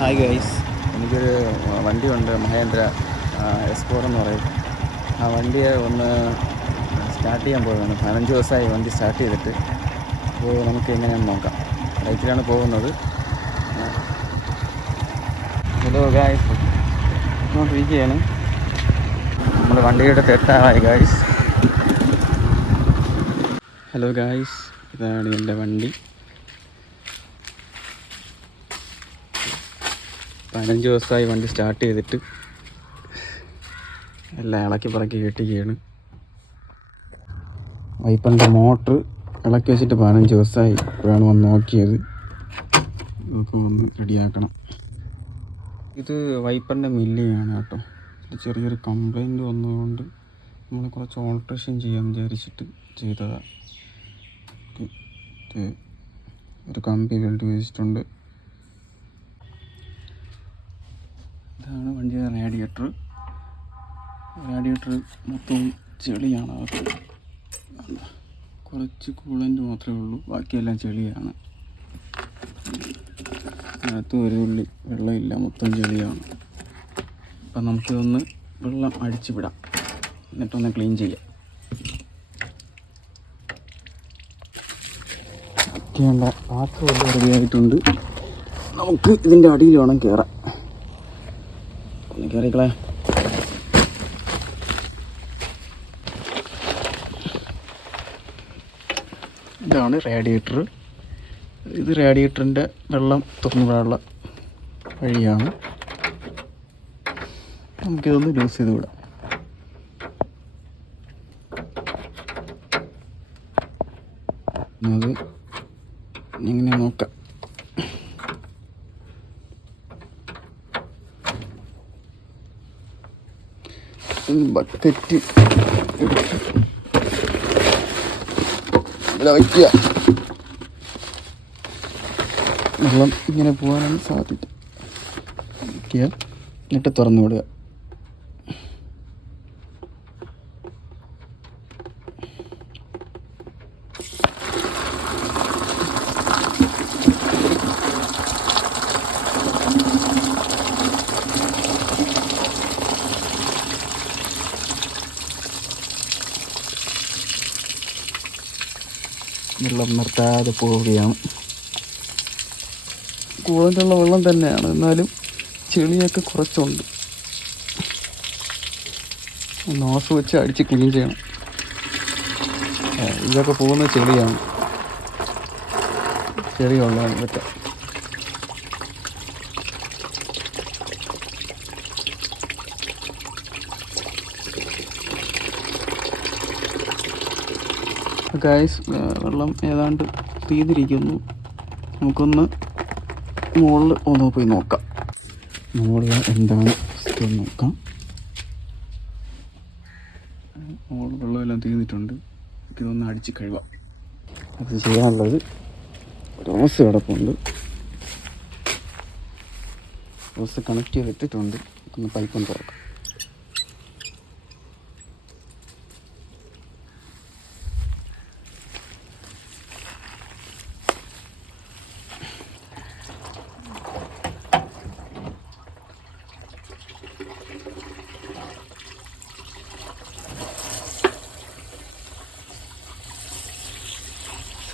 Hi guys, എനിക്കൊരു വണ്ടിയുണ്ട്, Mahendra S4 എന്ന് പറയും. ആ വണ്ടിയെ ഒന്ന് സ്റ്റാർട്ട് ചെയ്യാൻ പോവുകയാണ്. 15 ദിവസമായി വണ്ടി സ്റ്റാർട്ട് ചെയ്തിട്ട്. അപ്പോൾ നമുക്ക് എങ്ങനെയാണെന്ന് നോക്കാം. ബൈക്കിലാണ് പോകുന്നത്. ഹലോ ഗൈസ്, ഇരിക്കുകയാണ്. നമ്മൾ വണ്ടിയുടെ തെറ്റായി ഗൈസ്. ഹലോ ഗൈസ്, ഇതാണ് എൻ്റെ വണ്ടി. 15 ദിവസമായി വണ്ടി സ്റ്റാർട്ട് ചെയ്തിട്ട് എല്ലാം ഇളക്കി പറക്കി കെട്ടിക്കുകയാണ്. വൈപ്പറിൻ്റെ മോട്ടർ ഇളക്കി വെച്ചിട്ട് 15 ദിവസമായി. ഇപ്പോഴാണ് വന്ന് നോക്കിയത്. നമുക്ക് ഒന്ന് റെഡിയാക്കണം. ഇത് വൈപ്പറിൻ്റെ മില്ലിങ്ങാണ് കേട്ടോ. ഇത് ചെറിയൊരു കംപ്ലൈൻറ്റ് വന്നതുകൊണ്ട് നമ്മൾ കുറച്ച് ഓൾട്രേഷൻ ചെയ്യാൻ വിചാരിച്ചിട്ട് ചെയ്തതാണ്. ഒരു കമ്പി വെൽഡ് വെച്ചിട്ടുണ്ട്. ഇതാണ് വണ്ടിയുടെ റേഡിയേറ്റർ മൊത്തവും ചെളിയാണ്. അകത്ത് കുറച്ച് കൂളൻ്റ് മാത്രമേ ഉള്ളൂ, ബാക്കിയെല്ലാം ചെളിയാണ്. അകത്ത് ഒരു തുള്ളി വെള്ളമില്ല, മൊത്തം ചെളിയാണ്. അപ്പം നമുക്കിതൊന്ന് വെള്ളം അടിച്ചു വിടാം, എന്നിട്ടൊന്ന് ക്ലീൻ ചെയ്യാം. ഒക്കെയുള്ള പാത്രമെല്ലാം റെഡി ആയിട്ടുണ്ട്. നമുക്ക് ഇതിൻ്റെ അടിയിൽ വേണം കയറാൻ. കയറിക്കളെ. ഇതാണ് റേഡിയേറ്റർ. ഇത് റേഡിയേറ്ററിൻ്റെ വെള്ളം തുറന്നു വിടാനുള്ള വഴിയാണ്. നമുക്കിതൊന്ന് ലൂസ് ചെയ്ത് വിടാം. അത് ഇങ്ങനെ നോക്കാം. ബക്കറ്റ് വയ്ക്കുക. വെള്ളം ഇങ്ങനെ പോകാനാണ് സാധ്യത. വയ്ക്കുക, എന്നിട്ട് തുറന്നു വിടുക. വെള്ളം നിർത്താതെ പോവുകയാണ്. കൂളൻ്റുള്ള വെള്ളം തന്നെയാണ്, എന്നാലും ചെളിയൊക്കെ കുറച്ചുണ്ട്. നോസ് വെച്ച് അടിച്ച് ക്ലീൻ ചെയ്യണം. ഇതൊക്കെ പോകുന്ന ചെളിയാണ്, ചെളിയുള്ളതാണ് ഇതൊക്കെ. ഗൈസ്, വെള്ളം ഏതാണ്ട് തീർന്നിരിക്കുന്നു. നമുക്കൊന്ന് മുകളിൽ ഒന്ന് പോയി നോക്കാം. മുകളിൽ എന്താണ് സ്ഥിതി നോക്കാം. മുകളിൽ വെള്ളമെല്ലാം തീർന്നിട്ടുണ്ട്. ഇതൊന്ന് അടിച്ച് കഴുകാം. അത് ചെയ്യാനുള്ളത് ഒരു ഓസ് കിടപ്പുണ്ട്. ഓസ് കണക്ട് ചെയ്തിട്ടുണ്ട്. ഒന്ന് പൈപ്പൊന്ന് തുറക്കാം.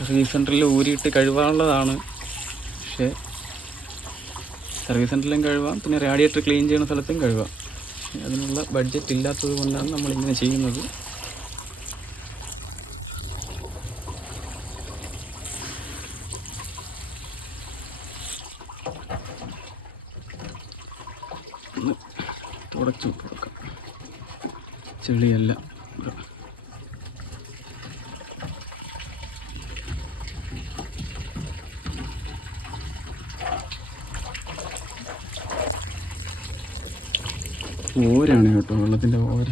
സർവീസ് സെൻറ്ററിൽ ഊരിയിട്ട് കഴുകാനുള്ളതാണ്. പക്ഷേ സർവീസ് സെൻറ്ററിലും കഴുകാം, പിന്നെ റേഡിയേറ്റർ ക്ലീൻ ചെയ്യുന്ന സ്ഥലത്തും കഴുകാം. അതിനുള്ള ബഡ്ജറ്റ് ഇല്ലാത്തത് കൊണ്ടാണ് നമ്മളിങ്ങനെ ചെയ്യുന്നത്. ഒന്ന് തുടച്ചു കൊടുക്കാം, ചെളിയല്ല. ഓരാണ് കേട്ടോ, വെള്ളത്തിൻ്റെ ഓര.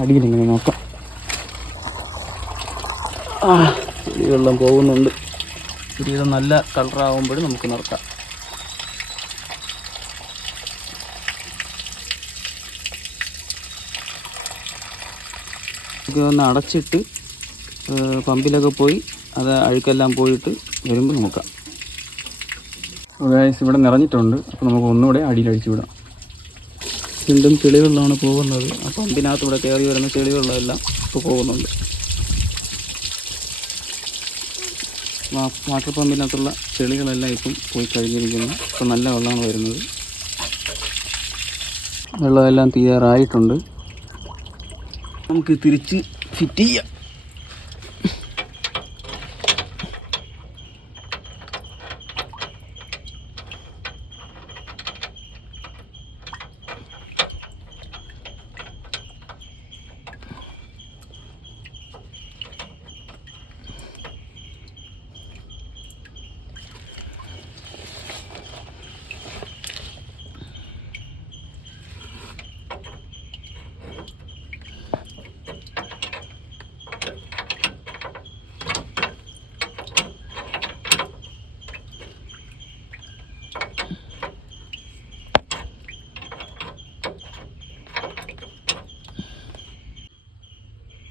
അടിയിലിങ്ങനെ നോക്കാം. ഈ വെള്ളം പോകുന്നുണ്ട്. ഇത് നല്ല കളറാകുമ്പോഴും നമുക്ക് നിർത്താം. ഇത് ഒന്ന് അടച്ചിട്ട് പമ്പിലൊക്കെ പോയി അത് അഴുക്കെല്ലാം പോയിട്ട് വരുമ്പോൾ നോക്കാം. ഗൈസ് ഇവിടെ നിറഞ്ഞിട്ടുണ്ട്. അപ്പോൾ നമുക്ക് ഒന്നുകൂടെ അടിയിൽ അടിച്ചു വിടാം. വീണ്ടും ചെളിവെള്ളമാണ് പോകുന്നത്. അപ്പോൾ അതിനകത്ത് ഇവിടെ കയറി വരുന്ന ചെളിവെള്ളമെല്ലാം ഇപ്പോൾ പോകുന്നുണ്ട്. വാട്ടർ പമ്പിനകത്തുള്ള ചെളികളെല്ലാം ഇപ്പം പോയി കഴിഞ്ഞിരിക്കുന്നു. ഇപ്പോൾ നല്ല വെള്ളമാണ് വരുന്നത്. വെള്ളമെല്ലാം തീരാറായിട്ടുണ്ട്. നമുക്ക് തിരിച്ച് ഫിറ്റ് ചെയ്യാം.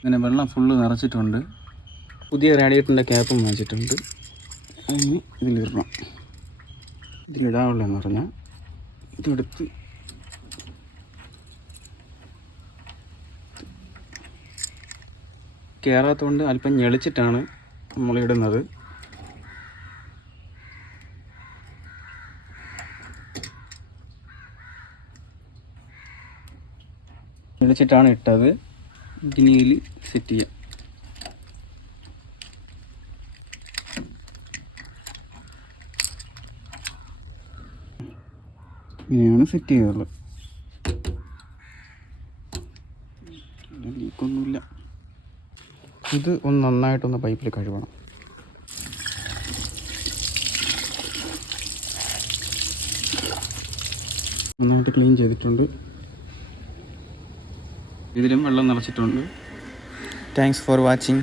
ഇങ്ങനെ വെള്ളം ഫുള്ള് നിറച്ചിട്ടുണ്ട്. പുതിയ റേഡിയേറ്ററിൻ്റെ ക്യാപ്പും വാങ്ങിച്ചിട്ടുണ്ട്. അതിന് ഇതിലിടണം. ഇതിലിടാനുള്ളതെന്ന് പറഞ്ഞാൽ ഇതെടുത്ത് കയറാത്തതുകൊണ്ട് അല്പം ഞെളിച്ചിട്ടാണ് നമ്മളിടുന്നത്. ഞെളിച്ചിട്ടാണ് ഇട്ടത്. ഇതിനിയിൽ സെറ്റ് ചെയ്യാം. ഇങ്ങനെയാണ് സെറ്റ് ചെയ്തുള്ളത്. ലീക്കൊന്നുമില്ല. ഇത് ഒന്ന് നന്നായിട്ടൊന്ന് പൈപ്പിൽ കഴുകണം. നന്നായിട്ട് ക്ലീൻ ചെയ്തിട്ടുണ്ട്. ഇതിലും വെള്ളം നിറച്ചിട്ടുണ്ട്. Thanks for watching.